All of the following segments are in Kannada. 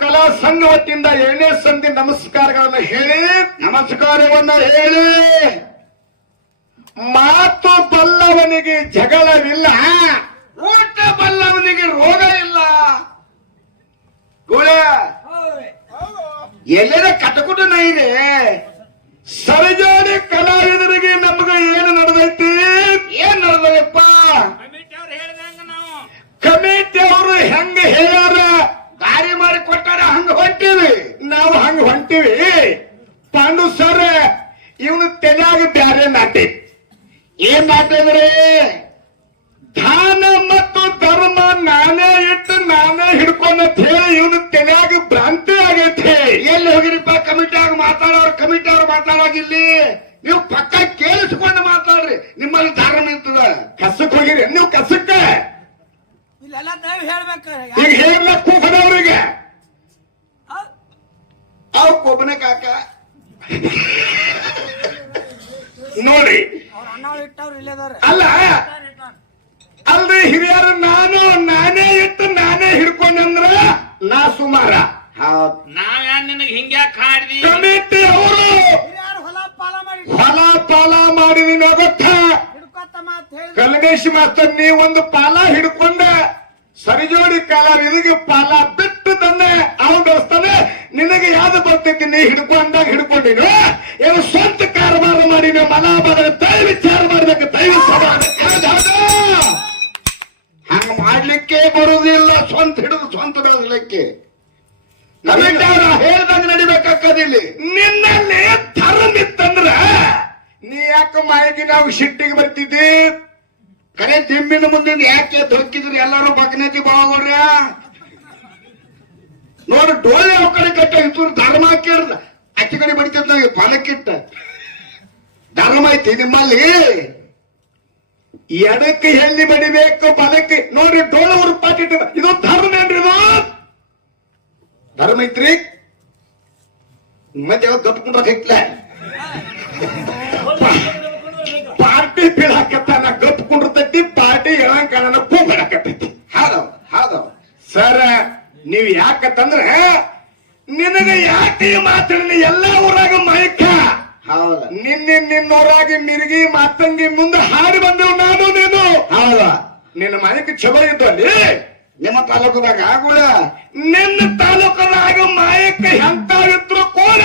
ಕಲಾ ಸಂಘ ವತಿಯಿಂದ ಏಳನೇ ಸಂಧಿ ನಮಸ್ಕಾರಗಳನ್ನು ಹೇಳಿ ನಮಸ್ಕಾರವನ್ನ ಹೇಳಿ. ಮಾತು ಬಲ್ಲವನಿಗೆ ಜಗಳವಿಲ್ಲ. ಊಟ ಬಲ್ಲವನಿಗೆ ರೋಗ ಇಲ್ಲ. ಗುಳೆ ಎಲ್ಲರ ಕಟಕುಟ ನೈದೆ ಸರಿಜಾಡಿ ಕಲಾವಿದರಿಗೆ ನಮಗ ಏನು ನಡೆದೈತಿ? ಏನ್ ನಡೆದಪ್ಪ ಕಮಿಟಿಯವ್ರು ಹೇಳ್ದಂಗ ನಾವು. ಕಮಿಟಿ ಅವರು ಹೆಂಗ ಹೇಳ್ಯಾರ? ದಾರಿ ಮಾಡಿ ಕೊಟ್ಟಾರ ಹಂಗ ಹೊಂಟಿವಿ. ನಾವು ಹಂಗ ಹೊಂಟಿವಿ. ಪಾಂಡು ಸರ್ ಇವನು ತೆಲಾಗ ಬ್ಯಾರೆ ನಾಟಿ. ಏನ್ ಮಾಡ್ತೇವ್ರಿ ಧಾನ ಮತ್ತು ಧರ್ಮ ನಾನೇ ಇಟ್ಟು ನಾನೇ ಹಿಡ್ಕೊಂಡ ಹೇಳಿ ಇವನು ತಲೆಯಾಗ ಭ್ರಾಂತಿ ಆಗೈತಿ ಎಲ್ಲಿ ಹೋಗಿರಿಪ್ಪ ಕಮಿಟಿಯಾಗ ಮಾತಾಡೋರು ಕಮಿಟಿಯವ್ರು ಮಾತಾಡೋಗಿಲ್ಲಿ ನೀವು ಪಕ್ಕ ಕೇಳಿಸ್ಕೊಂಡು ಮಾತಾಡ್ರಿ ನಿಮ್ಮಲ್ಲಿ ಧಾರಣ ಇರ್ತದ ಕಸಕ್ ಹೋಗಿರಿ ನೀವು ಕಸಕ್ಕ ಇಲ್ಲೆಲ್ಲ ನಾವ್ ಹೇಳ್ಬೇಕು ಈಗ ಹೇಳ ಕೂಸದವ್ರಿಗೆ ಅವ್ ಕೊಬ್ಬನೆ ಕಾಕ ನೋಡಿ ಅವ್ರ ಅಣ್ಣ ಇಟ್ಟವ್ರು ಇಲ್ಲದಾರ ಅಲ್ಲ ಅಲ್ರಿ ಹಿರಿಯರು ನಾನು ನಾನೇ ಇಟ್ಟು ನಾನೇ ಹಿಡ್ಕೊಂಡಂದ್ರ ನಾ ಸುಮಾರ ಹೌದ್ ನಾವ್ಯಾನ್ ನಿನಗ್ ಹಿಂಗ್ಯಾಕ್ ಹಾಡ್ದಿ ಕಮಿಟಿ ಅವರು ಯಾರು ಹೊಲ ಪಾಲ ಮಾಡಿ ಹೊಲ ಪಾಲ ಮಾಡಿದೀನಿ ಗೊತ್ತ ಹಿಡ್ಕೊತ ಮಾತ್ ಹೇಳಿ ಕಲಗೇಶಿ ಮಾತ್ರ ನೀ ಒಂದು ಪಾಲ ಹಿಡ್ಕೊಂಡ ಸರಿಜೋಡಿ ಕಾಲ ನಿನಗೆ ಪಾಲ ಬಿಟ್ಟು ತಂದೆ, ಅವನು ಬೆಳೆಸ್ತಾನೆ. ನಿನಗೆ ಯಾವ್ದು ಬರ್ತೈತಿ ನೀ ಹಿಡ್ಕೊಂಡಾಗ ಹಿಡ್ಕೊಂಡಿನ ಏನು ಸ್ವಂತ ಕಾರಬಾರ ಮಾಡಿ ನೀವು ಮನ ದಯ ವಿಚಾರ ಮಾಡ್ಬೇಕು ತೈ ಹಂಗ ಮಾಡ್ಲಿಕ್ಕೆ ಬರುವುದಿಲ್ಲ ಸ್ವಂತ ಹಿಡಿದು ಸ್ವಂತ ಬೆಳೆಸಲಿಕ್ಕೆ. ನಮಗೆ ಹೇಳ್ದಂಗ ನಡಿಬೇಕಾಕದಿಲ್ಲಿ ನಿನ್ನಲ್ಲಿ ಧರ್ಮ ಇತ್ತಂದ್ರ, ನೀ ಯಾಕೆ ಮಾಯಿಗೆ ನಾವು ಶಿಟ್ಟಿಗೆ ಬರ್ತಿದ್ದಿ? ಕರೆ ದಿಮ್ಮಿನ ಮುಂದಿನ ಯಾಕೆ ದೊಕ್ಕಿದ್ರಿ ಎಲ್ಲರೂ ಬಗ್ನತಿ ಬಾವ್ರ ನೋಡ್ರಿ ಡೋಳೆ ಅವ್ ಕಡೆ ಕಟ್ಟ ಇತ್ತು ಧರ್ಮ ಹಾಕ್ಯಾರ. ಅಚ್ಚು ಕಡೆ ಬಡಿತದ ನಾವು ಫಲಕ್ಕಿಟ್ಟ ಧರ್ಮ ಐತಿ ನಿಮ್ಮಲ್ಲಿ. ಎಡಕ್ಕೆ ಎಲ್ಲಿ ಬಡಿಬೇಕು ಬಲಕ್ಕೆ ನೋಡ್ರಿ ಡೋಳ ಅವ್ರ ಪಾಟಿಟ್ಟ ಇದು ಧರ್ಮ ಏನ್ರಿ ಇದು? ಧರ್ಮ ಐತ್ರಿ? ಮತ್ತೆ ಯಾವ ಗಪ್ಕೊಂಡ್ರ ಇಟ್ಲ ಪಾರ್ಟಿ ಬೀಳಾಕತ್ತಾನ ಗಪ್. ಸರ್ ನೀವ್ ಯಾಕತ್ತಂದ್ರ ನಿನಗ ಯಾಕೆ ಮಾತಾಡಲಿ ಮಾತಾಡಿ ಎಲ್ಲ ಊರಾಗ ಮೈಕ? ಹೌದ. ನಿನ್ನೆ ನಿನ್ನೂರಾಗಿ ಮಿರ್ಗಿ ಮಾತಂಗಿ ಮುಂದೆ ಹಾಡಿ ಬಂದೆವು ನಾನು ನೀನು. ಹೌದ. ನಿನ್ನ ಮೈಕ್ ಚಲೋ ಇದ್ದಲ್ಲಿ ನಿಮ್ಮ ತಾಲೂಕದಾಗ ಆಗುಳ ನಿನ್ನ ತಾಲೂಕದಾಗ ಮಾಯಕ್ಕ ಎಂತ ಇದ್ರು ಕೂಡ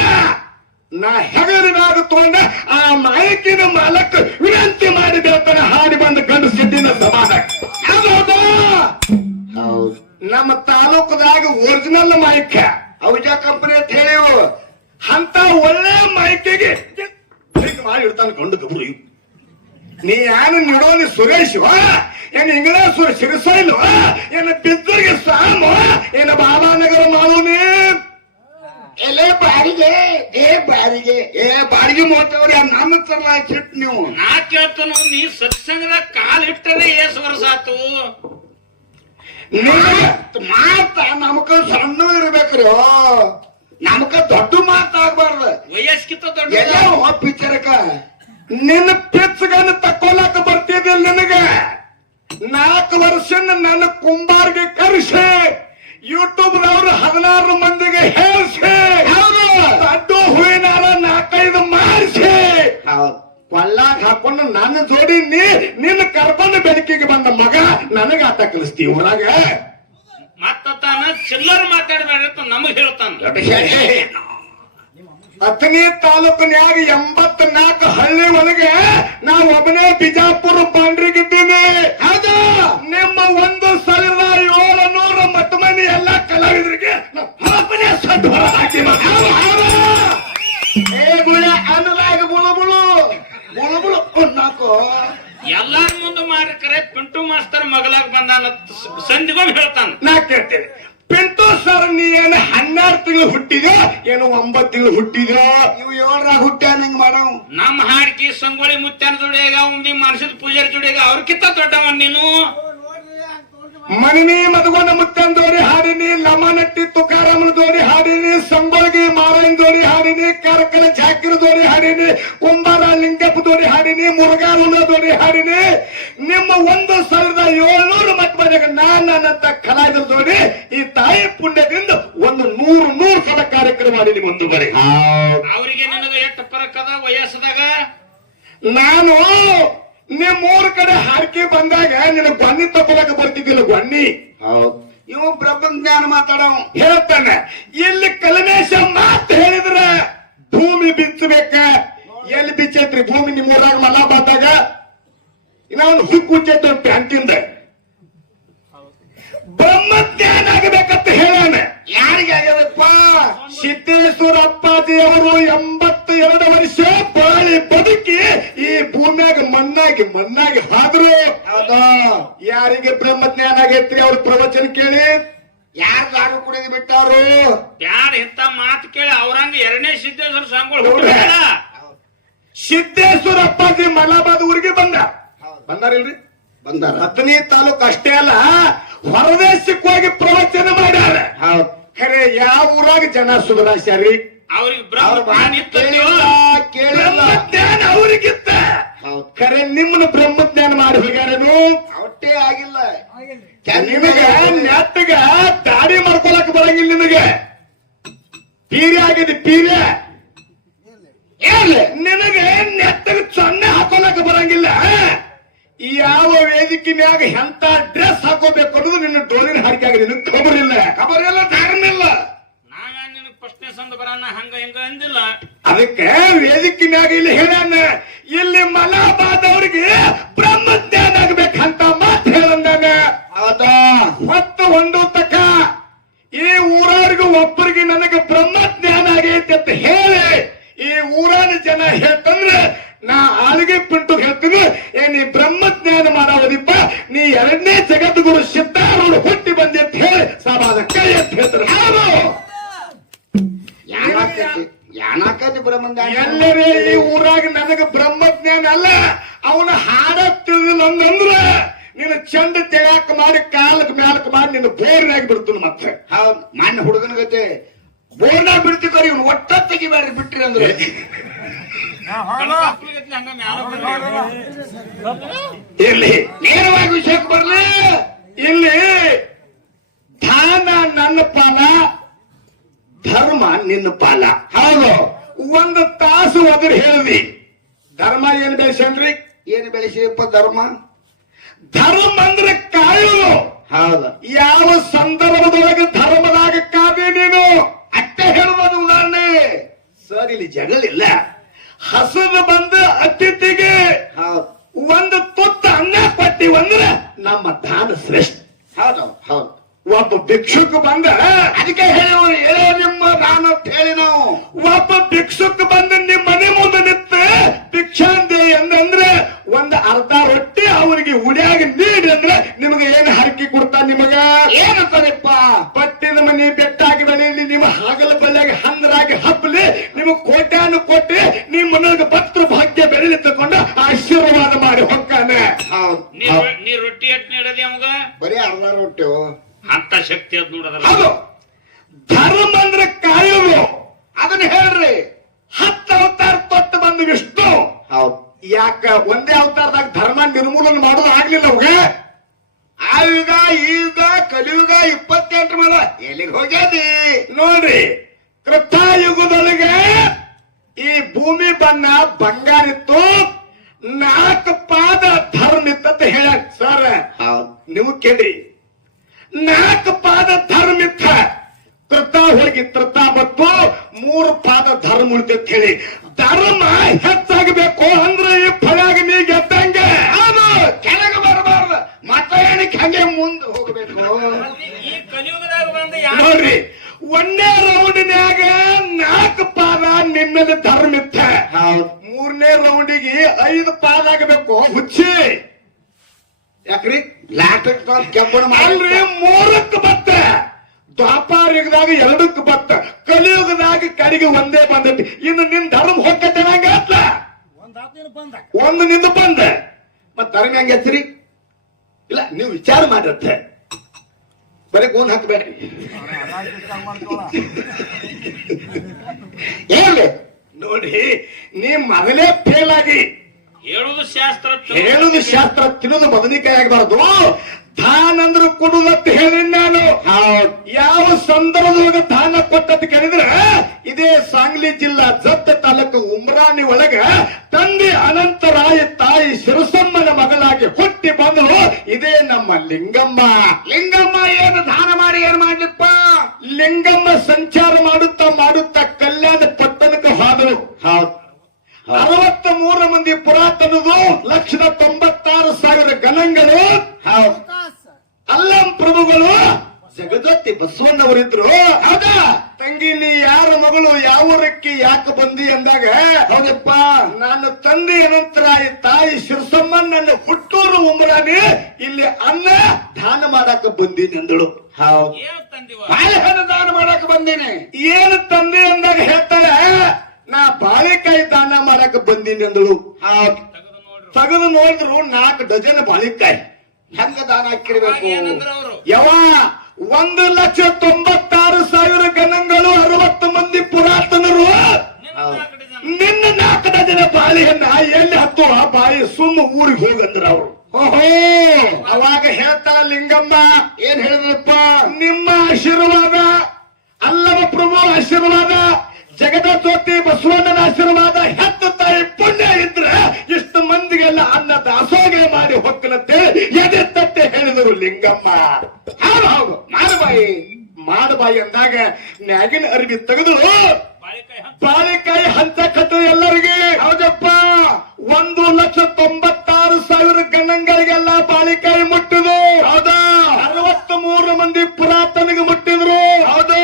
ನಾ ಹೆಗರಿನಾಗ ತಗೊಂಡ ಆ ಮಾಯಕಿನ ಮಾಲಕ್ ವಿನಂತಿ ಮಾಡಿ ಹಾಡಿ ಬಂದು ಗಂಡು ಸಿದ್ದಿನ ಸಮಾನ. ನಮ್ಮ ತಾಲೂಕದಾಗ ಒರಿಜಿನಲ್ ಮೈಕ್ ಔಜ ಕಂಪನಿ ಅಂತ ಹೇಳಿವು ಅಂತ ಒಳ್ಳೆ ಮೈಕಿಗೆ ಮಾಡಿ ಇಡ್ತಾನೆ ಕಂಡು ಗಬ್ರು. ನೀ ಯಾನು ನಿಡೋನಿ ಸುರೇಶ್ ಏನ್ ಇಂಗ್ಲೇಶ್ ಸಿರಿಸೈಲು ಏನ ಬಿದ್ದರಿಗೆ ಸಾಮ ಏನ ಬಾಬಾನಗರ ಮಾವುನಿ. ಎಲೆ ಬಾರಿಗೆ ಏ ಬಾರಿಗೆ. ಏ ಬಾರಿಗೆ ಮಾಡ್ತೇವ್ರಿ ನನ್ನ ತರಲ ಚಿಟ್ ನೀವು. ನಾ ಕೇಳ್ತಾನ ನೀ ಸತ್ಸಂಗದ ಕಾಲ್ ಇಟ್ಟರೆ ಏಸ್ ವರ್ಷ ಆತು ಮಾತ ನಮಕ ಸಣ್ಣ ಇರ್ಬೇಕ್ರಿ ನಮಕ ದೊಡ್ಡ ಮಾತಾಗ್ಬಾರ್ದು ವಯಸ್ಕಿತ್ತ ದೊಡ್ಡ ಎಲ್ಲ ಪಿಕ್ಚರಕ ನಿನ್ನ ಪಿಚ್ಚಗನ್ನ ತಕ್ಕೊಲಾಕ ಬರ್ತಿದಿಲ್ಲ ನಿನಗ. ನಾಲ್ಕು ವರ್ಷ ನನ್ನ ಕುಂಬಾರ್ಗೆ ಕರೆಸಿ. ಯೂಟ್ಯೂಬ್ ನವರು ಹದಿನಾರು ಮಂದಿಗೆ ಹೇಳಿಸಿ. ದೊಡ್ಡ ಹೂವಿನ ನಾಲ್ಕೈದು ಮಾಡಿಸಿ. ಕೊಳ್ಳಾಗ ಹಾಕೊಂಡು ನನ್ನ ಜೋಡಿ ನೀ ನಿನ್ನ ಕರ್ಕೊಂಡು ಬೆಳಕಿಗೆ ಬಂದ ಮಗ ನನಗ ಆತ ಕಲಿಸ್ತೀವಿ ಊರಾಗ. ಮತ್ತ ತಾನ ಚಿಲ್ಲರ್ ಮಾತಾಡ್ಬೇಡ ನಮಗ್ ಹೇಳ್ತಾನ. ಹತ್ತನೇ ತಾಲೂಕಿನ್ಯಾಗ ಎಂಬತ್ನಾಲ್ಕು ಹಳ್ಳಿ ಒಳಗೆ ನಾ ಒಬ್ಬನೇ ಬಿಜಾಪುರ ಬಾಂಡ್ರಿಗಿದ್ದೀನಿ ಅದು ನಿಮ್ಮ ಒಂದು ಸಾವಿರದ ಏಳು ನೂರ ಮತ್ತ ಮನೆ ಎಲ್ಲ ಕಲಾವಿದರಿಗೆ ಒಬ್ಬನೇ ಸಡ್ಡು ಹಾಕಿ. ಏ ಗುಳ ಬುಳು ನಾಲ್ಕು ಎಲ್ಲಾರ ಮುಂದೆ ಮಾರಿಕರೆ ಪಿಂಟು ಮಾಸ್ತರ್ ಮಗಲಾಗ ಬಂದಾನ ಸಂಧಿಗೊಮ್ಮೆ ಹೇಳ್ತಾನ. ನಾ ಕೇಳ್ತೇನೆ. ಪಿಂಟು ಸರ್ ನೀ ಏನು ಹನ್ನೆರಡು ತಿಂಗಳು ಹುಟ್ಟಿದ್ಯೋ ಏನು ಒಂಬತ್ತು ತಿಂಗಳು ಹುಟ್ಟಿದ್ಯೋ ಇವು ಏಳರಾಗ ಹುಟ್ಟ್ಯಾನ ಹಿಂಗ್ ಮಾಡವ್? ನಮ್ಮ ಹಾಡ್ಕಿ ಸಂಗೊಳ್ಳಿ ಮುತ್ಯಾನ ಜೋಡಿಯಾಗ ಉಂದಿ ಮನಸಿದ ಪೂಜಾರಿ ಜೋಡಿಯಾಗ ಅವ್ರಕ್ಕಿಂತ ದೊಡ್ಡವ ನೀನು? ಮಣಿನಿ ಮದಗೊಂಡ ಮುತ್ತಂದೋಡಿ ಹಾಡಿನಿ ಲಮನಟ್ಟಿ ತುಕಾರಾಮನ ದೋರಿ ಹಾಡಿನಿ ಸಂಬಳಗಿ ಮಾರಾಯಣ ದೋರಿ ಹಾಡಿನಿ ಕರಕಲ ಜಾಕಿರ ದೋರಿ ಹಾಡಿನಿ ಕುಂಬಾರ ಲಿಂಗಪ್ಪ ದೋರಿ ಹಾಡಿನಿ ಮುರುಗಾರುಣ ದೋರಿ ಹಾಡಿನಿ. ನಿಮ್ಮ ಒಂದು ಸಾವಿರದ ಏಳ್ನೂರು ಮತ್ ಮನೆಗೆ ನಾನಂತ ಕಲಾವಿದರು ದೋರಿ ಈ ತಾಯಿ ಪುಣ್ಯದಿಂದ ಒಂದು ನೂರು ನೂರು ಸಲ ಕಾರ್ಯಕ್ರಮ ಮಾಡಿ ನಿಮ್ಮ ಮುಂದುವರೆ ಅವರಿಗೆ ಅವ್ರಿಗೆ ನನಗೆ ಎಷ್ಟು ಪರಕದ ಅದ ವಯಸ್ಸದಾಗ? ನಾನು ನಿಮ್ಮೂರ್ ಕಡೆ ಹಾಕಿ ಬಂದಾಗ ನಿನ್ನ ಗೊನ್ನಿ ತಪ್ಪಲಕ ಬರ್ತಿದ್ದಿಲ್ಲ ಗೊನ್ನಿ ಇವ ಬ್ರಹ್ಮ ಜ್ಞಾನ ಮಾತಾಡವ. ಹೇಳ್ತಾನೆ. ಇಲ್ಲಿ ಕಲಮೇಶ ಮಾತು ಹೇಳಿದ್ರ ಭೂಮಿ ಬಿಚ್ಚಬೇಕ. ಎಲ್ಲಿ ಬಿಚ್ಚೈತ್ರಿ ಭೂಮಿ ನಿಮ್ಮ ಊರಾಗ ಬಂದಾಗ ಬಾತಾಗ ಇನ್ನ ಒಂದು ಹುಕ್ಕು ಹುಚ್ಚೈತೆ ಪ್ಯಾಂಟಿಂದ ಬ್ರಹ್ಮ ಜ್ಞಾನ ಆಗಬೇಕಂತ ಹೇಳಾನ. ಯಾರಿಗೆ ಆಗ್ಯದಪ್ಪ ಸಿದ್ದೇಶ್ವರ ಅಪ್ಪಾಜಿ ಅವರು ಎಂಬತ್ತು ಎರಡು ವರ್ಷ ಬಾಳಿ ಬದುಕಿ ಈ ಭೂಮಿಯಾಗ ಮಣ್ಣಾಗಿ ಮಣ್ಣಾಗಿ ಹಾದ್ರು. ಹೌದಾ. ಯಾರಿಗೆ ಬ್ರಹ್ಮಜ್ಞಾನ ಆಗೈತ್ರಿ ಅವ್ರ ಪ್ರವಚನ ಕೇಳಿ? ಯಾರು ಲಾಡು ಕುಡಿದು ಬಿಟ್ಟಾರು? ಯಾರ ಇಂತ ಮಾತು ಕೇಳಿ ಅವ್ರಂಗ ಎರಡನೇ ಸಿದ್ದೇಶ್ವರ ಸ್ವಾಮಿಗಳು ಸಿದ್ದೇಶ್ವರ ಅಪ್ಪಾಜಿ ಮಲಾಬಾದ್ ಊರಿಗೆ ಬಂದ. ಬಂದಾರಿಲ್ರಿ? ಬಂದಾರ. ಹತ್ತನೇ ತಾಲೂಕು ಅಷ್ಟೇ ಅಲ್ಲ ಹೊರದೇಶಕ್ಕೆ ಹೋಗಿ ಪ್ರವಚನ ಮಾಡ್ಯಾರ. ಹೌದ್. ಖರೆ ಯಾವ ಊರಾಗ ಜನ ಸುಧಾರಿಸ್ಯಾರಿ? ಅವ್ರಿಗೆ ಬ್ರಹ್ಮಜ್ಞಾನ ಅವ್ರಿಗಿತ್ತ. ಖರೆ ನಿಮ್ಮನ್ನ ಬ್ರಹ್ಮಜ್ಞಾನ ಮಾಡಿ ಹೋಗ್ಯಾರೇನು ಹೊಟ್ಟೆ ಆಗಿಲ್ಲ. ನಿಮಗೆ ನೆಟ್ಟಗ ದಾಡಿ ಮಾಡ್ಕೊಳಕ್ ಬರಂಗಿಲ್ಲ ನಿಮಗೆ ಪೀರೆ ಆಗಿದೆ ಪೀರೆ? ನಿನಗೆ ನೆಟ್ಟಗ ಸೊನ್ನೆ ಹಾಕೊಳಕ್ ಬರಂಗಿಲ್ಲ. ಯಾವ ವೇದಿಕೆ ಮ್ಯಾಗ ಎಂತ ಡ್ರೆಸ್ ಹಾಕೋಬೇಕು ಅನ್ನೋದು ನಿನ್ನ ಡೋಲಿನ ಹಾಕಿ ಆಗಿದೆ. ನಿನ್ ಖಬರ್ ಇಲ್ಲ ಖಬರ್ ಇಲ್ಲ ಧಾರಣ ಇಲ್ಲ ಪ್ರಶ್ನೆ ಸಂದ ಬರಣ್ಣ ಹಂಗ ಹಿಂಗ ಅಂದಿಲ್ಲ. ಅದಕ್ಕೆ ವೇದಿಕೆ ಮ್ಯಾಗ ಇಲ್ಲಿ ಹೇಳ್ಯಾನ ಇಲ್ಲಿ ಮಲಾಬಾದ್ ಅವ್ರಿಗೆ ಬ್ರಹ್ಮಜ್ಞಾನ ಆಗ್ಬೇಕಂತ ಮಾತು ಹೇಳಂದಾನ. ಹೌದಾ? ಹೊತ್ತು ಒಂದು ತಕ ಈ ಊರವ್ರಿಗೆ ಒಬ್ಬರಿಗೆ ನನಗೆ ಬ್ರಹ್ಮಜ್ಞಾನ ಆಗೈತೆ ಅಂತ ಹೇಳಿ ಈ ಊರಾನ ಜನ ಹೇಳ್ತಂದ್ರೆ ನಾ ಆಳಿಗೆ ಪಿಂಟು ಹೇಳ್ತೀನಿ. ಏ ನೀ ಬ್ರಹ್ಮಜ್ಞಾನ ಮಾಡೋದಿಪ್ಪ ನೀ ಎರಡನೇ ಜಗದ್ಗುರು ಸಿದ್ಧಾರೂಢ ಹುಟ್ಟಿ ಬಂದಿ ಅಂತ ಹೇಳಿ ಸಮಾಜ ಕೈ ಅಂತ ಹೇಳ್ತಾರೆ. ಎಲ್ಲರೇ ಈ ಊರಾಗ ನನಗೆ ಬ್ರಹ್ಮಜ್ಞಾನ ಅಲ್ಲ. ಅವನ ಹಾಡ ತಿಳಿದಿಲ್ಲ ಅಂದ್ರ ನಿನ್ನ ಚಂದ ತೆಳ್ಯಾಕ ಮಾಡಿ ಕಾಲಕ್ ಮ್ಯಾಲಕ್ ಮಾಡಿ ನಿನ್ನ ಬೋರ್ನಾಗ ಬಿಡ್ತು ಮತ್ತೆ. ಹೌದು. ನನ್ನ ಹುಡುಗನ ಗತೆ. ಬೋರ್ನ ಬಿಡ್ತಿದ್ದಾರೆ ಇವನು ಒಟ್ಟ ತೆಗಿಬೇಡ್ರಿ ಬಿಟ್ರಿ ಅಂದ್ರೆ. ಇರ್ಲಿ. ನೇರವಾಗಿ ವಿಷಯಕ್ಕೆ ಬರ್ಲಿ. ಇಲ್ಲಿ ದಾನ ನನ್ನ ಪಾಲ ಧರ್ಮ ನಿನ್ನ ಪಾಲ. ಹೌದು. ಒಂದು ತಾಸು ಅದ್ರ ಹೇಳಿದ್ವಿ ಧರ್ಮ ಏನ್ ಬೇಸನ್ರಿ ಏನು ಬೆಳೆಸಿಯಪ್ಪ ಧರ್ಮ? ಧರ್ಮ ಅಂದ್ರೆ ಕಾಯುವುದು ಹೌದು. ಯಾವ ಸಂದರ್ಭದೊಳಗೆ ಧರ್ಮದಾಗ ಕಾದೆ ನೀನು? ಅಷ್ಟೇ ಹೇಳುವುದು ಉದಾಹರಣೆ. ಸರ್ ಇಲ್ಲಿ ಜಗಳಿಲ್ಲ ಹಸದು ಬಂದ ಅತಿಥಿಗೆ ಒಂದು ತುತ್ತ ಅನ್ನ ಪಟ್ಟಿ ಅಂದ್ರೆ ನಮ್ಮ ದಾನ ಶ್ರೇಷ್ಠ. ಹೌದು ಹೌದು. ಒಬ್ಬ ಭಿಕ್ಷುಕ್ ಬಂದ ಅದಕ್ಕೆ ಹೇಳಿ ಹೇಳೋ ನಿಮ್ಮ ಅಂತ ಹೇಳಿ ನಾವು ಒಬ್ಬ ಭಿಕ್ಷುಕ್ ಬಂದ ನಿಮ್ಮ ಮನೆ ಮುಂದೆ ನಿಂತ ಭಿಕ್ಷಾಂದೆ ಅಂದ್ರೆ ಒಂದು ಅರ್ಧ ರೊಟ್ಟಿ ಅವರಿಗೆ ಉಡಿಯಾಗಿ ನೀಡಿ ಅಂದ್ರೆ ನಿಮಗೆ ಏನ್ ಹರಕಿ ಕೊಡ್ತಾ ನಿಮಗ? ಏನಪ್ಪ ಪಟ್ಟಿದ ಮನಿ ಬೆಟ್ಟಾಗಿ ಮನೆಯಲ್ಲಿ ನಿಮ್ಮ ಹಾಗಲ ಬಲ್ಯಾಗ ಹಂದರಾಗಿ ಹಬ್ಬಲಿ ನಿಮಗೆ ಕೋಟ್ಯಾನು ಕೊಟ್ಟಿ ನಿಮ್ಮ ಮನೆಗೆ ಭಕ್ತರು ಭಾಗ್ಯ ಬೆಳೆಲಿ ತಕೊಂಡು ಆಶೀರ್ವಾದ ಮಾಡಿ ಹೊಕ್ಕಾನೆ. ಹೌದ್. ನೀ ರೊಟ್ಟಿ ಎಟ್ ನೀಡದಿ ಅವಾಗ? ಬರೀ ಅರ್ಧ ರೊಟ್ಟಿ. ಅಂತ ಶಕ್ತಿ ಅದು ನೋಡದ ಧರ್ಮ ಅಂದ್ರೆ ಅದನ್ನ ಹೇಳ್ರಿ. ಬಂದು ವಿಷ್ಣು ಯಾಕ ಒಂದೇ ಅವತಾರದಾಗ ಧರ್ಮ ನಿರ್ಮೂಲನೆ ಮಾಡೋದು ಆಗ್ಲಿಲ್ಲ ಆ ಆಯುಗ ಈಗ ಕಲಿಯುಗ ಇಪ್ಪತ್ತೆಂಟು ಮೇಲೆ ಎಲ್ಲಿಗೆ ಹೋಗ್ಯಾದಿ? ನೋಡ್ರಿ ಕೃತಾಯುಗದೊಳಗೆ ಈ ಭೂಮಿ ಬಣ್ಣ ಬಂಗಾರ ಇತ್ತು. ನಾಲ್ಕು ಪಾದ ಧರ್ಮ ಇತ್ತಂತ ಹೇಳ ಸರ್. ನೀವು ಕೇಳಿ ನಾಲ್ಕು ಪಾದ ಧರ್ಮ ಇತ್ತ. ಕೃತ ಹೋಳಿಗೆ ತೃತ ಮತ್ತು ಮೂರು ಪಾದ ಧರ್ಮ ಉಳಿತೈತೆ ಹೇಳಿ. ಧರ್ಮ ಹೆಚ್ಚಾಗಬೇಕು ಅಂದ್ರೆ ಈ ಫಲಾಗ ನೀ ಗೆದ್ದಂಗೆ ಅದು ಕೆಳಗೆ ಬರಬಾರ್ದು. ಮತ ಏನಕ್ಕೆ ಹಂಗೆ ಮುಂದೆ ಹೋಗ್ಬೇಕು? ನೋಡ್ರಿ ಒಂದೇ ರೌಂಡ್ನ್ಯಾಗ ನಾಲ್ಕು ಪಾದ ನಿಮ್ಮಲ್ಲಿ ಧರ್ಮ ಇತ್ತ. ಮೂರನೇ ರೌಂಡಿಗೆ ಐದು ಪಾದ ಆಗಬೇಕು. ಹುಚ್ಚಿ. ಯಾಕ್ರಿ? ಲಾಸ್ಟ್ ಕೆಂಪು ಅಲ್ರಿ ಮೂರಕ್ಕೆ ಬತ್ತ. ದ್ವಾಪಾರ ಯುಗದಾಗ ಎರಡಕ್ಕೆ ಬತ್ತ ಕಲಿಯುಗದಾಗ ಕಡೆಗೆ ಒಂದೇ ಬಂದೈತಿ. ಇನ್ನು ನಿನ್ ಧರ್ಮ ಹೊಕ್ಕತ್ತೆ ನಂಗತ್ಲ ಒಂದು ನಿಂದು ಬಂದ. ಮತ್ ಧರ್ಮ ಹೆಂಗ ಇಲ್ಲ ನೀವು ವಿಚಾರ ಮಾಡಿರತ್ತೆ. ಬರೀ ಗೋನ್ ಹಾಕ್ಬೇಡ್ರಿ. ಹೇಳಿ ನೋಡಿ ನೀ ಮೊದಲೇ ಫೇಲ್ ಆಗಿ. ಹೇಳುದು ಶಾಸ್ತ್ರ. ಹೇಳುದು ಶಾಸ್ತ್ರ ತಿನ್ನೋದು ಬದನಿಕಾಯಿ ಆಗಬಾರ್ದು. ದಾನ ಅಂದ್ರೆ ಕೊಡುದಂತ ಹೇಳಿ ನಾನು. ಹೌದ್. ಯಾವ ಸಂದರ್ಭದೊಳಗ ಧಾನ ಕೊಟ್ಟದ್ದು ಕೇಳಿದ್ರ ಇದೇ ಸಾಂಗ್ಲಿ ಜಿಲ್ಲಾ ಜತ್ತ ತಾಲೂಕು ಉಮ್ರಾಣಿ ಒಳಗ ತಂದೆ ಅನಂತರಾಯ ತಾಯಿ ಶಿರಸಮ್ಮನ ಮಗಳಾಗಿ ಹುಟ್ಟಿ ಬಂದಳು ಇದೇ ನಮ್ಮ ಲಿಂಗಮ್ಮ. ಲಿಂಗಮ್ಮ ಏನು ದಾನ ಮಾಡಿ ಏನ್ ಮಾಡ್ಲಿಪ್ಪ? ಲಿಂಗಮ್ಮ ಸಂಚಾರ ಮಾಡುತ್ತಾ ಮಾಡುತ್ತಾ ಕಲ್ಯಾಣ ಪಟ್ಟಣಕ್ಕೆ ಹೋದಳು. ಹೌದು. ಅರವತ್ತ ಮೂರ ಮಂದಿ ಪುರಾತನದು ಲಕ್ಷದ ತೊಂಬತ್ತಾರು ಸಾವಿರ ಗಣಗಳು ಹೌದ್. ಅಲ್ಲಂ ಪ್ರಭುಗಳು ಜಗದತ್ತಿ ಬಸವಣ್ಣವರಿದ್ರು. ಹೌದಾ? ತಂಗಿ ನೀ ಯಾರ ಮಗಳು ಯಾವ ಊರಕ್ಕೆ ಯಾಕೆ ಬಂದಿ ಅಂದಾಗ ಹೌದಪ್ಪ. ನಾನು ತಂದೆ ನಂತರ ಈ ತಾಯಿ ಶಿರಸಮ್ಮ ನನ್ನ ಹುಟ್ಟೂರು ಉಮರಾನಿ ಇಲ್ಲಿ ಅನ್ನ ದಾನ ಮಾಡಾಕ ಬಂದೀನಿ ಅಂದಳು. ಹೌದು. ಬಾಳೆಹಣ್ಣು ದಾನ ಮಾಡಾಕ ಬಂದೀನಿ. ಏನು ತಂದೆ ಅಂದಾಗ ಹೇಳ್ತಾಳೆ ನಾ ಬಾಳೆಕಾಯಿ ದಾನ ಮಾಡಾಕ ಬಂದೀನಿ ಅಂದಳು. ಹೌದು. ತೆಗೆದು ನೋಡ್ರಿ. ತೆಗೆದು ನೋಡಿದ್ರು ನಾಲ್ಕು ಡಜನ್ ಬಾಳೆಕಾಯಿ. ಹೆಂಗ ದಾನ ಹಾಕಿರ್ಬೇಕು? ಯಾವ ಒಂದು ಲಕ್ಷ ತೊಂಬತ್ತಾರು ಸಾವಿರ ಗಣಗಳು ಅರವತ್ತು ಮಂದಿ ಪುರಾತನರು. ನಿನ್ನ ನಾಲ್ಕು ಜನ. ಬಾಲಿಯನ್ನ ಎಲ್ಲಿ ಹತ್ತು ಆ ಬಾಯಿ ಸುಮ್ಮ ಊರಿಗೆ ಹೋಗಂದ್ರ ಅವರು. ಓಹೋ ಅವಾಗ ಹೇಳ್ತಾ ಲಿಂಗಮ್ಮ ಏನ್ ಹೇಳಿದ್ರಪ್ಪ? ನಿಮ್ಮ ಆಶೀರ್ವಾದ ಅಲ್ಲವ ಪ್ರಭು ಆಶೀರ್ವಾದ ಜಗದ ಜ್ಯೋತಿ ಬಸವಣ್ಣನ ಆಶೀರ್ವಾದ ಲಿಂಗಮ್ಮ ಹೌದು ಹೌದು. ಮಾಡಬಾಯಿ ಮಾಡಬಾಯಿ ಅಂದಾಗ ನ್ಯಾಗಿನ ಅರಿವಿ ತೆಗೆದಳು ಬಾಳೆಕಾಯಿ ಹಂಚಕತ್ತು ಎಲ್ಲರಿಗೆ. ಹೌದಪ್ಪ. ಒಂದು ಲಕ್ಷ ತೊಂಬತ್ತಾರು ಸಾವಿರ ಗಣಗಳಿಗೆಲ್ಲ ಬಾಳೆಕಾಯಿ ಮುಟ್ಟಿದ್ರು. ಹೌದಾ. ಅರವತ್ತು ಮೂರು ಮಂದಿ ಪುರಾತನಿಗೆ ಮುಟ್ಟಿದ್ರು. ಹೌದು.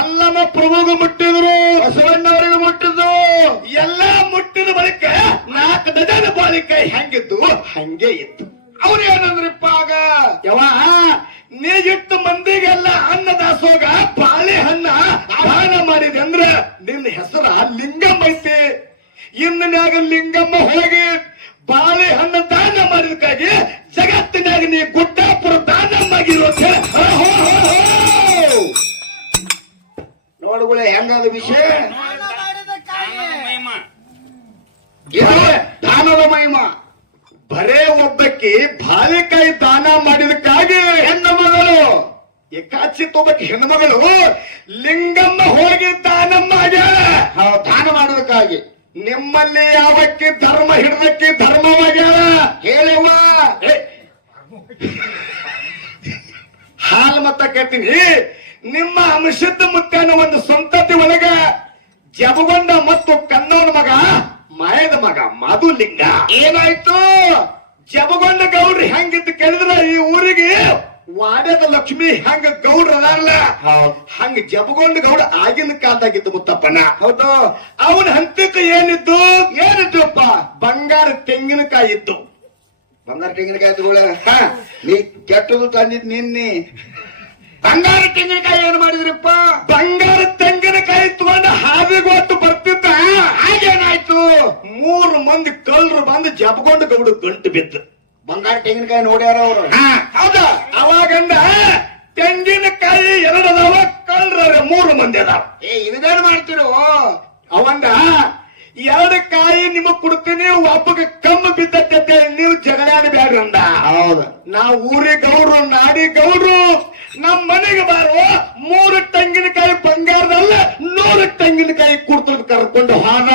ಅಲ್ಲಮ ಪ್ರಭುಗೂ ಮುಟ್ಟಿದ್ರು ಬಸವಣ್ಣವರಿಗೆ ಮುಟ್ಟಿದ್ರು ಎಲ್ಲ ಮುಟ್ಟಿದ ಬಳಿಕ ನಾಲ್ಕು ಡಜನ್ ಬಾಳೆಕಾಯಿ ಹೆಂಗಿದ್ದು ಹಂಗೆ ಇತ್ತು ಅವ್ರು ಏನಂದ್ರಪ್ಪ ಆಗ ಯವ ನೀಗಿಟ್ಟು ಮಂದಿಗೆಲ್ಲ ಅನ್ನ ದಾಸೋಗ ಬಾಳೆಹಣ್ಣ ದಾನ ಮಾಡಿದೆ ಅಂದ್ರ ನಿನ್ನ ಹೆಸರ ಲಿಂಗಮ್ಮ ಐತಿ ಇನ್ನು ಮ್ಯಾಗ ಲಿಂಗಮ್ಮ ಹೋಗಿ ನಿಮ್ಮಲ್ಲಿ ಯಾವಕ್ಕೆ ಧರ್ಮ ಹಿಡ್ದಕ್ಕೆ ಧರ್ಮವಾಗ್ಯಾರ? ಹೇಳವ್ವ. ಹಾಲ್ ಮತ್ತ ಕೇಳ್ತೀನಿ ನಿಮ್ಮ ಅಂಶದ ಮುತ್ತನ ಒಂದು ಸಂತತಿ ಒಳಗ ಜಬಗೊಂಡ ಮತ್ತು ಕನ್ನವನ ಮಗ ಮಾಯದ ಮಗ ಮಧುಲಿಂಗ. ಏನಾಯ್ತು? ಜಬಗೊಂಡ ಗೌಡ್ರಿ ಹೆಂಗಿದ್ದು ಕೇಳಿದ್ರ ಈ ಊರಿಗೆ? ವಾಡ್ಯದ ಲಕ್ಷ್ಮಿ ಹಂಗ ಗೌಡ್ರ ಅದಾರಲ್ಲ? ಹಂಗ ಜಬಗೊಂಡ ಗೌಡ ಆಗಿನ ಕಾಲದಾಗಿದ್ದು ಮುತ್ತಪ್ಪನ. ಹೌದು. ಅವನ ಹಂತಕ್ಕೆ ಏನಿದ್ದು? ಏನಿದ್ದಪ್ಪ? ಬಂಗಾರ ತೆಂಗಿನಕಾಯಿ ಇತ್ತು. ಬಂಗಾರ ತೆಂಗಿನಕಾಯಿ ಹಾ ನೀ ಕೆಟ್ಟದು ತಂದಿದ್ ನಿನ್ನೆ. ಬಂಗಾರ ತೆಂಗಿನಕಾಯಿ ಏನ್ ಮಾಡಿದ್ರಿಪ್ಪ? ಬಂಗಾರ ತೆಂಗಿನಕಾಯಿ ತಗೊಂಡು ಹಾದಿಗೆ ಹೊತ್ತು ಬರ್ತಿದ್ದ ಹಾಗೇನಾಯ್ತು? ಮೂರು ಮಂದಿ ಕಲ್ರು ಬಂದು ಜಬಗೊಂಡ ಗೌಡ ಗಂಟು ಬಿತ್ತು. ಬಂಗಾರ ತೆಂಗಿನಕಾಯಿ ನೋಡ್ಯಾರ ಅವ್ರು. ಹೌದಾ? ಅವಾಗಂದ ತೆಂಗಿನಕಾಯಿ ಎರಡು ಕಳ್ರ ಮೂರು ಮಂದಿ ಅದಾವ. ಏ ಇದೇನ್ ಮಾಡ್ತಿರೋ? ಅವಂದ ಎರಡು ಕಾಯಿ ನಿಮಗ್ ಕೊಡ್ತೀನಿ ಒಬ್ಬಗ ಕಮ್ಮ ಬಿದ್ದತ್ತೆ ನೀವು ಜಗಳಾಡ ಬ್ಯಾಡ್ರಿ ಅಂದ. ಹೌದು. ನಾ ಊರಿ ಗೌಡ್ರು ನಾಡಿ ಗೌಡ್ರು ನಮ್ ಮನೆಗೆ ಬಾರೋ ಮೂರು ತೆಂಗಿನಕಾಯಿ ಬಂಗಾರದಲ್ಲ ನೂರು ತೆಂಗಿನಕಾಯಿ ಕುಡ್ತದ ಕರ್ಕೊಂಡು ಹಾನ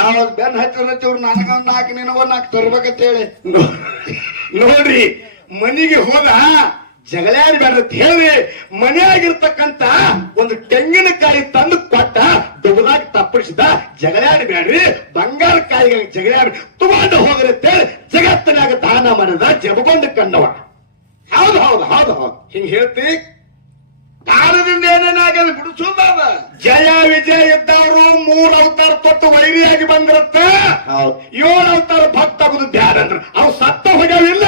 ಹೌದು ಬೆನ್ ಹತ್ತಿರ ಇವ್ರು ನನಗೊಂದ್ ನಾಲ್ಕು ನಿನಗೊಂದ್ ನಾಲ್ಕು ತರ್ಬೇಕಂತ ಹೇಳಿ ನೋ- ನೋಡ್ರಿ ಮನೆಗೆ ಹೋದ ಜಗಳಾಡಿ ಬೇಡ ಅಂತ ಹೇಳಿ ಮನೆಯಾಗಿರ್ತಕ್ಕಂತ ಒಂದು ತೆಂಗಿನಕಾಯಿ ತಂದು ಕೊಟ್ಟ ದುಬದಾಗ ತಪ್ಪಿಸಿದ ಜಗಳಾಡಿ ಬೇಡ್ರಿ ಬಂಗಾರ ಕಾಯಿಗೆ ಜಗಳಾಡಿ ತುಂಬಾ ಹೋಗ್ರಿ ಅಂತ ಹೇಳಿ ಜಗತ್ತಿನಾಗ ದಾನ ಮಾಡಿದ ಜಬಗೊಂಡು ಕಣ್ಣವ ಹೌದು ಹೌದು ಹೌದು ಹೌದು. ಹಿಂಗ್ ಹೇಳ್ತಿ? ದಾನದಿಂದ ಏನೇನಾಗದು ಬಿಡು ಬಾಬ. ಜಯ ವಿಜಯ ಇದ್ದವರು ಮೂರ್ ಅವತಾರ ತೊಟ್ಟು ವೈರಿಯಾಗಿ ಬಂದಿರತ್ತ. ಏಳು ಅವತಾರ ಭಕ್ತ ಆಗುದು ಬ್ಯಾರ ಅಂದ್ರೆ. ಅವ್ರು ಸತ್ತ ಹೋಗ್ಯಾವಿಲ್ಲ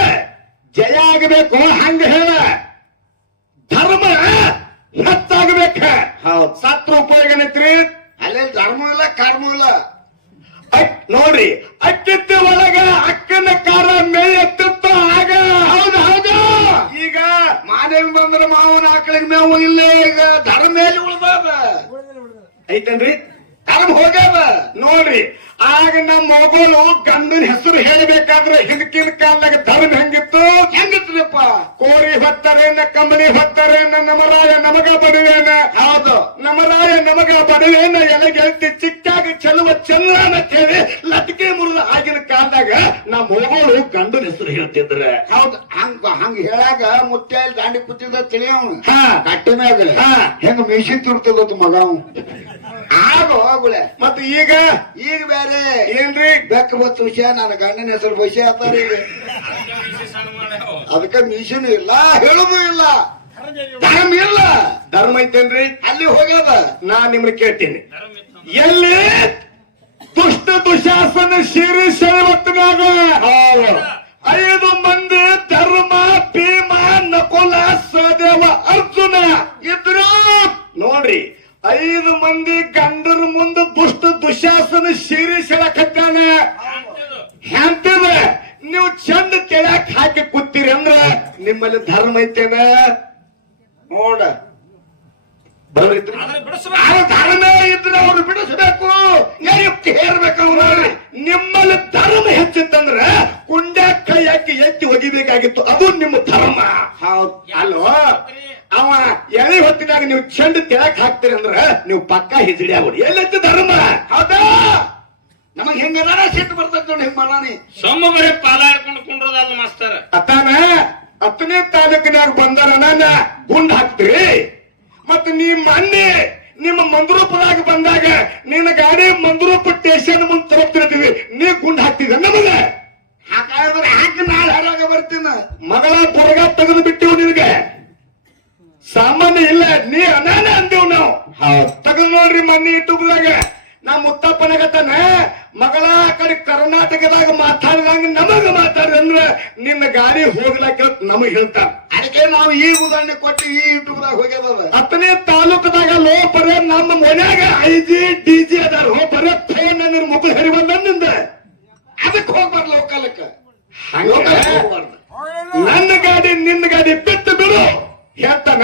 ಜಯ ಆಗಬೇಕು ಹಂಗ ಹೇಳ. ಧರ್ಮ ಹೆಚ್ಚಾಗಬೇಕ ಹೌದು. ಸತ್ರ ಉಪಯೋಗ ನಿಂತ್ರಿ ಅಲ್ಲೇ ಧರ್ಮ ಇಲ್ಲ ಕರ್ಮ ಇಲ್ಲ. ನೋಡ್ರಿ ಅಕ್ಕಿತ್ತ ಒಳಗ ಅಕ್ಕನ ಕಾರ ಮೇಯತ್ತಿತ್ತ ಆಗ. ಹೌದು ಹೌದು. ಈಗ ಮಾದೇವ್ ಬಂದ್ರೆ ಮಾವನ ಆಕಳಿಗೆ ಮೇವು ಇಲ್ಲೇ ಈಗ ಧರ್ಮ ಮೇಲೆ ಉಳ್ದದ. ಐತನ್ರಿ? ಧರ್ಮ ಹೋಗ್ಯಾವ ನೋಡ್ರಿ ಆಗ ನಮ್ಮ ಮಗಳು ಗಂಡನ ಹೆಸರು ಹೇಳಬೇಕಾದ್ರೆ ಹಿಂದಕಿನ ಕಾಲದಾಗ ಧರ್ಮ ಹೆಂಗಿತ್ತು? ಹೆಂಗಿತ್ತಪ್ಪ ಕೋರಿ ಹೊತ್ತರೇನ ಕಂಬಳಿ ಹೊತ್ತರೇನ ನಮರಾಯ ನಮಗ ಬಡವೇನ? ಹೌದು. ನಮರಾಯ ನಮಗ ಬಡವೇನ? ಎಲೆಗೆಳ್ತಿ ಚಿಕ್ಕಾಗ ಚೆಲುವ ಚಂದ್ರನ ಕೇಳಿ ಲಟ್ಕೆ ಮುರಿದ ಆಗಿನ ಕಾಲದಾಗ ನಮ್ಮ ಮಗಳು ಗಂಡನ ಹೆಸರು ಹೇಳ್ತಿದ್ರ. ಹೌದು. ಹಂಗ ಹಂಗ ಹೇಳಾಗ ಮುತ್ಯ ದಾಂಡಿ ಕೂತಿದ್ದ ತಿಳಿಯವ್ ಹಾ. ಕಟ್ಟಿ ಮ್ಯಾಗ. ಹೆಂಗ ಮೇಷಿನ್ ತಿರ್ತದ ಮಗ ಆಗ ಹೋಗುಳೆ ಮತ್ತ ಈಗ? ಈಗ ಬೇರೆ. ಏನ್ರಿ? ಬೆಕ್ಕ ಬತ್ತು ವಿಷಯ ನನ್ನ ಗಂಡನ ಹೆಸರು ವಿಷಯ ಆತಾರ ಈಗ. ಅದಕ್ಕ ಮಿಷನ್ ಇಲ್ಲ ಹೇಳುದು ಇಲ್ಲ. ಧರ್ಮ ಇಲ್ಲ. ಧರ್ಮ ಐತೇನ್ರಿ? ಅಲ್ಲಿ ಹೋಗ್ಯದ. ನಾ ನಿಮ್ಗೆ ಕೇಳ್ತೀನಿ. ಎಲ್ಲಿ? ದುಷ್ಟ ದುಶಾಸನ ಶಿರಿ ಶೈವತ್ನಾಗ ಬಿಡಿಸ್ಬೇಕು. ಧರ್ಮ ಇದ್ರೆ ಅವ್ರು ಬಿಡಿಸ್ಬೇಕು. ಯುಕ್ತಿ ಹೇರ್ಬೇಕು ಅವ್ರು. ನಿಮ್ಮಲ್ಲಿ ಧರ್ಮ ಹೆಚ್ಚಿತ್ತಂದ್ರ ಕುಂಡ ಕೈ ಹಾಕಿ ಎತ್ತಿ ಒಗಿಬೇಕಾಗಿತ್ತು. ಅದು ನಿಮ್ಮ ಧರ್ಮ. ಅಲ್ವೋ ಅವ ಎಳೆ ಹೊತ್ತಿನಾಗ ನೀವು ಚೆಂಡ ತೆಳಕ್ ಹಾಕ್ತೀರಿ ಅಂದ್ರೆ ನೀವು ಪಕ್ಕ ಹಿಜಡಿ ಆಗೋದು ಎಲ್ಲೈತಿ ಧರ್ಮ? ಹೌದಾ? ನಮಗ್ ಹೆಂಗದಾರ ಸಿಟ್ಟು ಬರ್ತೈತಿ ನೋಡಿ ಹಿಂಗ್ ಮಾಡಾನಿ ಸೊಮ್ಮ ಬರೀ ಪಾಲ ಹಾಕೊಂಡು ಕುಂಡ್ರದಲ್ಲ ಮಾಸ್ತರ. ಅತ್ತಾನ ಹತ್ತನೇ ತಾಲೂಕಿನಾಗ ಬಂದಾರ ನಾನ ಗುಂಡ್ ಹಾಕ್ತೀರಿ. ಮತ್ತ ನೀ ಮೊನ್ನೆ ನಿಮ್ಮ ಮಂದ್ರೂಪದಾಗ ಬಂದಾಗ ನಿನ್ನ ಗಾಡಿ ಮಂದ್ರೂಪ ಸ್ಟೇಷನ್ ಮುಂದೆ ತಲುಪ್ತಿರ್ತೀವಿ. ನೀ ಗುಂಡ್ ಹಾಕ್ತಿದ್ದ ನಮಗ? ಹಾಕಾದ್ರೆ ಹಾಕಿ ನಾಳೆ ಹರಾಗ ಬರ್ತೀನ. ಮಗಳ ಪುರಗ ತೆಗೆದು ಬಿಟ್ಟಿವು ನಿನಗೆ. ಸಾಮಾನ್ಯ ಇಲ್ಲ ನೀ ಅನಾನ ಅಂದೇವ್ ನಾವು. ತೆಗೆದು ನೋಡ್ರಿ ಮೊನ್ನೆ ಯೂಟ್ಯೂಬ್ದಾಗ ನಾ ಮುತ್ತಪ್ಪನಾಗತ್ತಾನ ಮಗಳ ಕಡೆ ಕರ್ನಾಟಕದಾಗ ಮಾತಾಡಿದಂಗ ನಮಗ ಅಂದ್ರ ನಿನ್ನ ಗಾಡಿ ಹೋಗ್ಲಾಕ ನಮಗ್ ಹೇಳ್ತಾರ. ಅದಕ್ಕೆ ನಾವು ಈ ಉದಾಹರಣೆ ಕೊಟ್ಟು ಈ ಯೂಟ್ಯೂಬ್ದಾಗ ಹೋಗ್ಯದ ಹತ್ತನೇ ತಾಲೂಕದಾಗ ಲೋ ಬರೋ ನಮ್ಮ ಮನ್ಯಾಗ ಐ ಜಿ ಡಿ ಜಿ ಅದಾರ. ಹೋ ಬರೋ ಫೋನ್ ಅಂದ್ರೆ ಮುಖ ಹರಿ ಬಂದಿಂದ ಅದಕ್ಕೆ ಹೋಗ್ಬಾರ್ದು ಲೋಕಲಕ್ಕ. ಹಂಗ ನನ್ನ ಗಾಡಿ ನಿನ್ನ ಗಾಡಿ ಹೇಳ್ತಾನ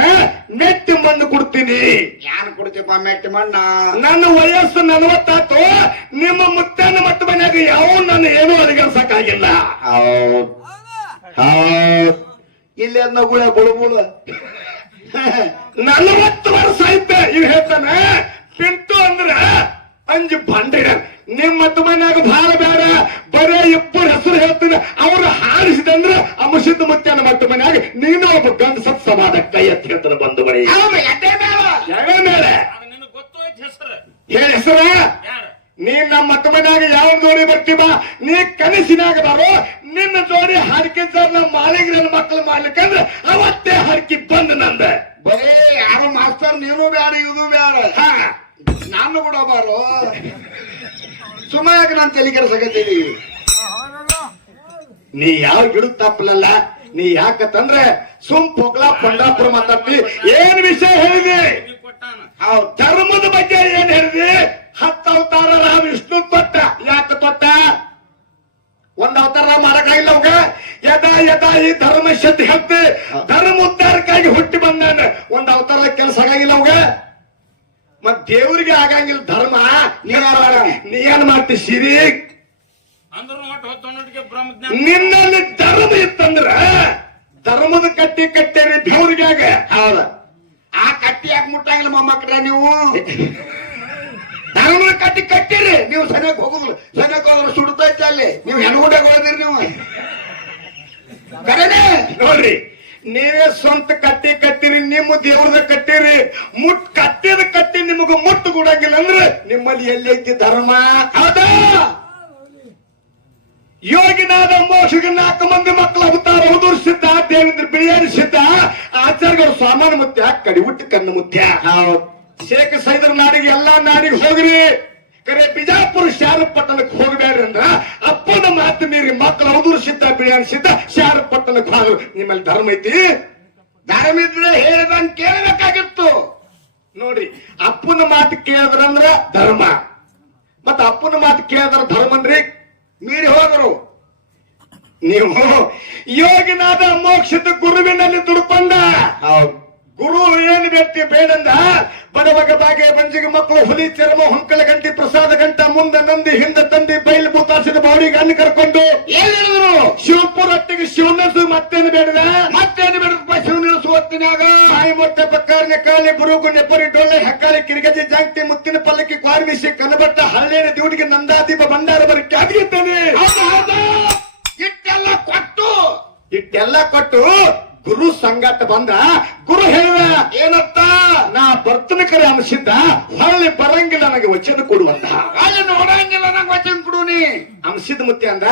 ಮೆಟ್ಟಿ ಮಣ್ಣು ಕೊಡ್ತೀನಿ. ಯಾರು ಕೊಡ್ತೀಪ ಮೆಟ್ಟಿ ಮಣ್ಣ? ನನ್ನ ವಯಸ್ಸು ನಲವತ್ತಾತು ನಿಮ್ಮ ಮುತ್ತನ ಮಟ್ಟ ಮನೆಯಾಗ ಯಾವ ನನ್ನ ಏನು ಅಧಿಕರಿಸಕ್ಕಾಗಿಲ್ಲ ಇಲ್ಲಿ ನಗುಳ ಗುಳ ಬುಳುಬುಳು ನಲವತ್ತು ವರ್ಷ ಐತೆ ಇವ್ ಹೇಳ್ತಾನೆ. ಪಿಂಟು ಅಂದ್ರ ಅಂಜು ಬಂಡಿರ ನಿಮ್ಮ ಮತ್ತ ಮನ್ಯಾಗ ಭಾಳ ಬೇಡ. ಬರೇ ಇಬ್ಬರು ಹೆಸರು ಹೇಳ್ತೀನಿ. ಅವ್ರು ಹಾರಿಸಿದಂದ್ರ ಅಮಸಿದ್ದ ಮುತ್ಯನ ಮತ್ತ ಮನ್ಯಾಗ ನೀನು ಒಬ್ಬ ಗಂಡ ಸತ್ ಸಮಾದ ಕೈ ಎತ್ತಿ ಹೇಳ್ತಾನೆ ಬಂದು ಬರೀ ಮೇಲ? ಹೇಳ ಹೆಸರ? ಯಾರು? ನೀ ನಮ್ಮ ಮತ್ತ ಮನ್ಯಾಗ ಯಾವ ಜೋಡಿ ಬರ್ತೀವ ನೀ ಕನಸಿನಾಗ ಬಾರೋ ನಿನ್ನ ಜೋಡಿ ಹರಕೆ ಸರ್ ನಮ್ಮ ಮಾಲಿಗ್ರನ ಮಕ್ಕಳು ಮಾಡ್ಲಿಕ್ಕಂದ್ರ ಅವತ್ತೇ ಹರಕಿ ಬಂದ್ ನಂದ. ಬರೇ ಯಾರು ಮಾಸ್ತರ್ ನೀನು ಬ್ಯಾಡ ಇದು ಬ್ಯಾಡ. ಹಾ. ನಾನು ಕೂಡ ಬಾರೋ. ಸುಮಾರು ನಾನು ತಲೆ ಕೆಡಿಸಕತ್ತೀವಿ ನೀ ಯಾವ ಗಿಡ ತಪ್ಪಲಲ್ಲ? ನೀ ಯಾಕಂತಂದ್ರೆ ಸುಮ್ ಪೊಗ್ಲ ಪಂಡಾಪುರ ಮಾತಾಡ್ತಿ. ಏನ್ ವಿಷಯ ಹೇಳಿದೆ? ಧರ್ಮದ ಬಗ್ಗೆ ಏನ್ ಹೇಳಿದೆ? ಹತ್ತು ಅವತಾರ ರಾಮ ವಿಷ್ಣು ಕೊಟ್ಟ ಯಾಕ ಕೊಟ್ಟ ಒಂದ್ ಅವತಾರ ಮಾಡಕ್ಕಾಗಿಲ್ಲ ಅವಾಗ? ಯದಾ ಯದಾ, ಈ ಧರ್ಮ ಶಕ್ತಿ ಹತ್ತಿ ಧರ್ಮ ಉದ್ಧಾರಕ್ಕಾಗಿ ಹುಟ್ಟಿ ಬಂದಾನ. ಒಂದ್ ಅವತಾರ ಕೆಲಸ ಆಗಿಲ್ಲ ಅವಾಗ? ಮತ್ ದೇವ್ರಿಗೆ ಆಗಂಗಿಲ್ಲ ಧರ್ಮ ನೀ ಏನ್ ನೀ ಏನ್ ಮಾಡ್ತಿ ಸಿರಿ? ನಿನ್ನಲ್ಲಿ ಧರ್ಮ ಇತ್ತಂದ್ರ ಧರ್ಮದ ಕಟ್ಟಿ ಕಟ್ಟೇರಿ ದೇವ್ರಿಗಾಗ ಹೌದ. ಆ ಕಟ್ಟಿ ಯಾಕೆ ಮುಟ್ಟಂಗಿಲ್ಲ ಮೊಮ್ಮಕ್ಕ ನೀವು? ಧರ್ಮದ ಕಟ್ಟಿ ಕಟ್ಟಿರಿ. ನೀವು ಸರಿಯಾಗಿ ಹೋಗುದಿಲ್ಲ. ಸನಕ್ ಹೋದ್ರೆ ಸುಡ್ತೈತೆ ಅಲ್ಲಿ. ನೀವು ಹೆಣ್ಗುಡ್ಡಾಗ ಹೋದಿರಿ ನೀವು. ಕರೆನೆ? ನೋಡ್ರಿ ನೀವೇ ಸ್ವಂತ ಕಟ್ಟಿ ಕಟ್ಟಿರಿ ನಿಮ್ಮ ದೇವ್ರದ ಕಟ್ಟಿರಿ. ಮುಟ್ ಕಟ್ಟಿದ ಕಟ್ಟಿ ನಿಮಗ ಮುಟ್ಟು ಕೊಡಂಗಿಲ್ಲ ಅಂದ್ರೆ ನಿಮ್ಮಲ್ಲಿ ಎಲ್ಲಿ ಐತಿ ಧರ್ಮ? ಅದ ಯೋಗಿನಾದ ಮೋಕ್ಷಗೆ ನಾಲ್ಕು ಮಂದಿ ಮಕ್ಕಳು ಅವತಾರ ಉದುರಿಸಿದ್ದ ಸಿದ್ಧ ದೇವೇಂದ್ರ ಬಿಳಿಯಾರಿ ಸಿದ್ಧ. ಆಚಾರ್ಯರು ಸಾಮಾನ್ಯ ಮುತ್ಯ ಕಡಿ ಹುಟ್ಟಿ ಕಣ್ಣು ಮುತ್ಯ. ಶೇಖ ಸೈದರ ನಾಡಿಗೆ ಎಲ್ಲಾ ನಾಡಿಗೆ ಹೋಗ್ರಿ. ಕರೆ ಬಿಜಾಪುರ ಶಾರ ಪಟ್ಟಣಕ್ಕೆ ಅಂದ್ರ ಅಪ್ಪನ ಮಾತು ಮೀರಿ ಮಕ್ಕಳು ಹುಡುಗರು ಸಿದ್ಧ ಬಿರಿಯಾನಿ ಸಿದ್ಧ ಶಾರ ಪಟ್ಟಣಕ್ಕೆ ಹೋದ್ರು ನಿಮ್ಮಲ್ಲಿ ಧರ್ಮ ಐತಿ? ಧರ್ಮ ಇದ್ರೆ ಹೇಳಿದಂಗ್ ಕೇಳಬೇಕಾಗಿತ್ತು. ನೋಡಿ, ಅಪ್ಪನ ಮಾತು ಕೇಳಿದ್ರಂದ್ರ ಧರ್ಮ. ಮತ್ತ ಅಪ್ಪನ ಮಾತು ಕೇಳಿದ್ರ ಧರ್ಮನ್ರಿ ಮೀರಿ ಹೋದರು. ನೀವು ಯೋಗಿನಾದ ಮೋಕ್ಷದ ಗುರುವಿನಲ್ಲಿ ದುಡ್ಕೊಂಡ. ಹೌದು. ಗುರು ಏನು ವ್ಯಕ್ತಿ ಬೇಡಂದ? ಬಡವಗ ಬಾಗೆ ಬಂಜಿಗೆ ಮಕ್ಕಳು ಹುಲಿ ಚರ್ಮ ಹೊಂಕಲ ಗಂಟಿ ಪ್ರಸಾದ ಗಂಟ ಮುಂದ ನಂದಿ ಹಿಂದ ತಂದಿ ಬೈಲ್ ಭೂತಾಸಿದ ಬಾವಿ ಅನ್ನ ಕರ್ಕೊಂಡು ಏನ್ ಹೇಳಿದ್ರು? ಶಿವಪುರ ಅಟ್ಟಿಗೆ ಶಿವನಸು ಮತ್ತೇನು ಬೇಡದ? ಮತ್ತೇನು ಬೇಡಪ್ಪ ಶಿವನಸು ನಿಲ್ಲಿಸುವತ್ತಿನಾಗ ಸಾಯಿ ಮೊಟ್ಟೆ ಪಕ್ಕಾರನೆ ಕಾಲಿ ಬುರುಗು ನೆಪರಿ ಡೊಳ್ಳೆ ಹೆಕ್ಕಾಲಿ ಕಿರಿಗಜಿ ಜಾಂಗ್ತಿ ಮುತ್ತಿನ ಪಲ್ಲಕ್ಕಿ ಕ್ವಾರ್ಮಿಸಿ ಕನಬಟ್ಟ ಹಳ್ಳಿನ ದಿವಟಿಗೆ ನಂದಾದೀಪ ಬಂಡಾರ ಬರಿ ಕ್ಯಾದಿಗಿದ್ದೇನೆ ಇಟ್ಟೆಲ್ಲ ಕೊಟ್ಟು. ಇಟ್ಟೆಲ್ಲ ಕೊಟ್ಟು ಗುರು ಸಂಗತ ಬಂದ ಗುರು ಹೇಳಿದ ಏನತ್ತ? ನಾ ಬರ್ತನ ಕರೆ ಅನಿಸಿದ್ದ ಹೊಳ್ಳಿ ಬರಂಗಿಲ್ಲ ನನಗೆ ವಚನ ಕೊಡುವಂತ. ಅಲ್ಲಿ ನೋಡಂಗಿಲ್ಲ ನಂಗೆ ವಚನ ಕೊಡು ನೀ. ಮುತ್ತೆ ಮುತ್ಯ ಅಂದ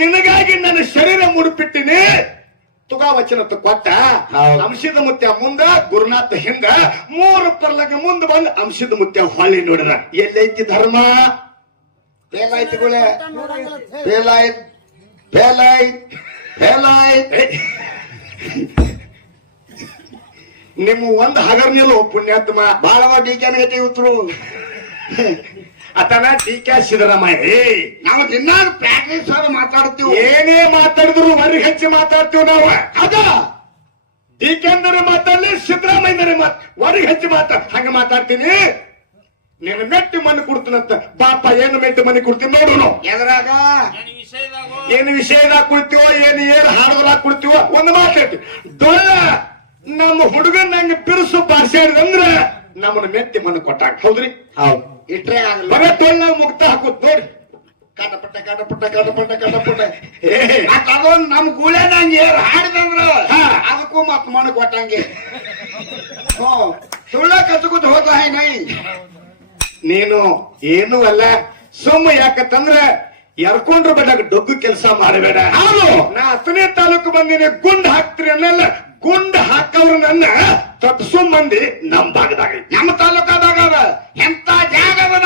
ನಿನಗಾಗಿ ನನ್ನ ಶರೀರ ಮುಡುಪಿಟ್ಟಿನಿ. ತುಗಾ ವಚನ ಕೊಟ್ಟ. ಅಂಶದ ಮುತ್ಯ ಮುಂದ ಗುರುನಾಥ ಹಿಂದ ಮೂರು ಪರ್ಲಗ ಮುಂದ ಬಂದ ಅಂಶದ ಮುತ್ಯ ಹೊಳ್ಳಿ ನೋಡಿದ ಎಲ್ಲೈತಿ ಧರ್ಮ? ಫೇಲ್ ಆಯ್ತು ಗುಳೆ ಫೇಲ್ ಆಯ್ತು ಫೇಲ್ ನಿಮ್ಮ ಒಂದು ಹಗರ್ನಿಲ್ಲೋ ಪುಣ್ಯಾತ್ಮ. ಬಾಳವ ಡಿ ಗತಿ ಉತ್ರು. ಅತನ ಡಿ ಕೆ ಸಿದ್ದರಾಮಯ್ಯ. ಏ ನಾವು ದಿನ ಪ್ರಾಕ್ಟೀಸ್ ಅದು ಮಾತಾಡ್ತೀವಿ. ಏನೇ ಮಾತಾಡಿದ್ರು ಮರಿ ಹೆಚ್ಚಿ ಮಾತಾಡ್ತೀವಿ ನಾವು. ಅದ. ಡಿ ಮಾತಾಡಲಿ ಸಿದ್ದರಾಮಯ್ಯನರೆ ಮಾತ್. ಹೊರಗೆ ಹೆಚ್ಚಿ ಮಾತಾಡ ಹಂಗ ಮಾತಾಡ್ತೀನಿ. ನಿನ್ನ ಮೆಟ್ಟಿ ಮನೆ ಕೊಡ್ತೀನಂತ. ಬಾಪ ಏನು ಮೆಟ್ಟಿ ಮನೆ ಕೊಡ್ತೀನಿ ನೋಡು. ಎದ್ರಾಗ? ಏನ್ ವಿಷಯದಾಗೋ ಕುಳಿತೀವೋ ಏನ್ ಏನ್ ಹಾಡುಗಳಾಗ ಕುಳಿತೀವೋ ಒಂದು ಮಾತಾಡ್ತೀವಿ ಡೊಳ್ಳ ನಮ್ಮ ಹುಡುಗನ್ ನಂಗೆ ಬಿರುಸು ಬಾರ್ಸಾಡಿದಂದ್ರ ನಮ್ಮನ್ನ ಮೆತ್ತಿ ಮನ ಕೊಟ್ಟಾಗ. ಹೌದ್ರಿ? ಹೌದು. ಇಟ್ರೆ ಮಗ ಡೊಳ್ಳ ಮುಕ್ತ ಹಾಕುದ್ ನೋಡಿ ಕಟಪಟ ಕಟಪಟ ಕಟಪಟ ಕಟಪಟ ಏ ಮತ್ತ ಅದೊಂದು ನಮ್ ಗುಳೆ ನಂಗೆ ಏರ್ ಹಾಡಿದಂದ್ರ ಹಾ. ಅದಕ್ಕೂ ಮತ್ ಮನ ಕೊಟ್ಟಂಗೆ. ಹ್ಮ್ ಸುಳ್ಳ ಕಚ್ಕೊತ ಹೋದ ಹೈ ನೈ ನೀನು ಏನು ಅಲ್ಲ ಸುಮ್ಮ ಯಾಕಂತಂದ್ರ ಎರ್ಕೊಂಡ್ರ ಬಡ್ಡಾಗ ಡೊಗ್ಗು ಕೆಲಸ ಮಾಡಬೇಡ. ಹೌದು. ನಾ ಹತ್ತನೇ ತಾಲೂಕು ಬಂದಿನಿ ಗುಂಡ್ ಹಾಕ್ತಿರಿ ಅನ್ನಲ್ಲ ಗುಂಡ್ ಹಾಕವ್ರು ನನ್ನ ತಪ್ಸು ಮಂದಿ ನಮ್ ಭಾಗದಾಗ. ನಮ್ಮ ತಾಲೂಕಾದಾಗ ಅದ. ಎಂತ ಜಾಗ ಅದ.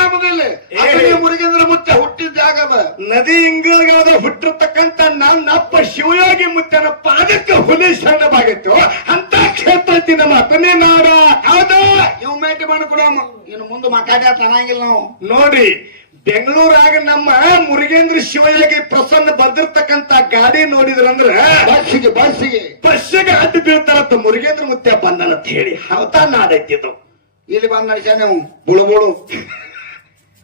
ಅದನ್ನೇ ಮುರುಗೇಂದ್ರ ಮುಚ್ಚ ಹುಟ್ಟಿದ ಜಾಗ ಅದ. ನದಿ ಇಂಗಳಗಾದ ಹುಟ್ಟಿರ್ತಕ್ಕಂತ ನನ್ನಪ್ಪ ಶಿವಯೋಗಿ ಮುತ್ತನ ಪಾದಕ್ಕೆ ಹುಲಿ ಶರಣವಾಗಿತ್ತು ಅಂತ ಕ್ಷೇತ್ರ ಐತಿ ನಮ್ಮ ಹತ್ತನೇ ನಾಡ. ಹೌದು. ಇವ್ ಮೇಟಿ ಮಾಡಿ ಕೊಡ ಇನ್ನು ಮುಂದೆ ಮಾತಾಡ್ಯಾ ತನಂಗಿಲ್ಲ ನಾವು. ನೋಡಿ ಬೆಂಗಳೂರಾಗ ನಮ್ಮ ಮುರುಗೇಂದ್ರ ಶಿವಯ್ಯಗೆ ಪ್ರಸನ್ನ ಬಂದಿರ್ತಕ್ಕಂತ ಗಾಡಿ ನೋಡಿದ್ರಂದ್ರ ಬಸ್ಸಿಗೆ ಬಸ್ಸಿಗೆ. ಬಸ್ಸಿಗೆ ಅಡ್ಡ ಬೀಳ್ತಾರಂತ ಮುರುಗೇಂದ್ರ ಮುತ್ಯ ಬಂದನಂತ ಹೇಳಿ ಹೌದಾ ನಾಡೈತಿ ಇದು? ಇಲ್ಲಿ ಬಂದ ನಡೆಸ ನೀವು ಬುಳುಬುಳು.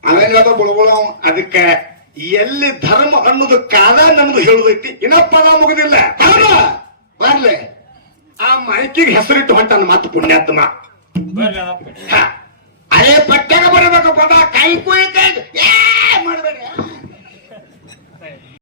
ಆಮೇಲೆ ಹೇಳ್ದ ಬುಳುಬುಳು? ಅದಕ್ಕೆ ಎಲ್ಲಿ ಧರ್ಮ ಅನ್ನೋದು ಕಾಲ ನಮ್ದು ಹೇಳುದೈತಿ ಇನ್ನ ಪದ ಮುಗುದಿಲ್ಲ. ಬಾ ಬರ್ಲಿ. ಆ ಮೈಕಿಗೆ ಹೆಸರಿಟ್ಟು ಹೊಂಟಾನ ಮಾತು ಪುಣ್ಯಾತ್ಮ. ಬರ್ರಿ ಅದಪ್ಪ. ಹ. ಅದೇ ಪಟ್ಟಾಗ ಬರಬೇಕು ಪದ ಕೈ ಕುಯ್ ಕೈ ಏ ಮಾಡಬೇಡಿ